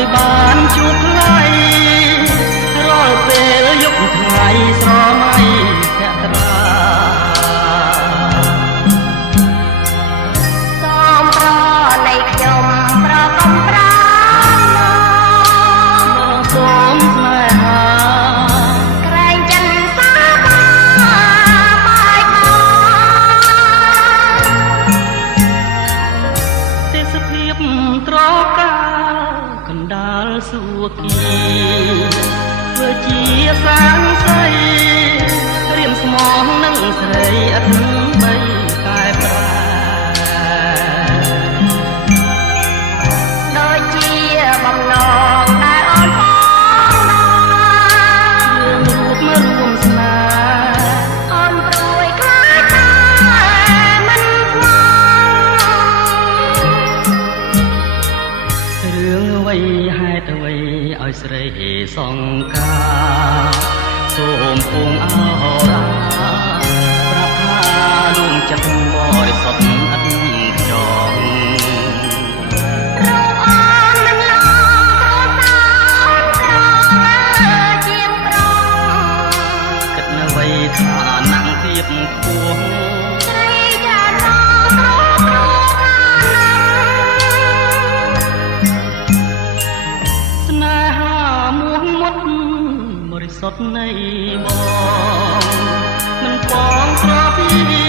ឲ្យបានជួបថ្លៃរាល់ពេលយប់ថ្ងៃស្រមៃភក្ត្រាសូមប្រណីខ្ញុំប្រកំប្រាសូមស្នេហាក្រែងចិនសាបាបាយបោទេសភាពត្រកាកណ្ដាលសួគ៌ធ្វើជាសាងសីរៀមស្មងនឹងស្រីអត់បីកែប្រែដូចជាបំណងដែលអូនបងរូបមករួមស្នេហ៍អូនព្រួយខ្លាចតែមិនខ្វល់រឿងអ្វីហេតុអ្វីឲ្យស្រីសង្ការសូមពងអរ៉ាប្រាប់ថាដួងចិត្តបរិសុទ្ធឥតខ្យល់រូបអូនមិនឡងគ្រួសារក្រជាងប្រុសគិតនៅអ្វីថាណាំងទៀតខ្ពស់ស្រីចារោគ្រូខាងស្នេហាមួងមុតបរិសុទ្ធនៃបងមិនបងក្រពី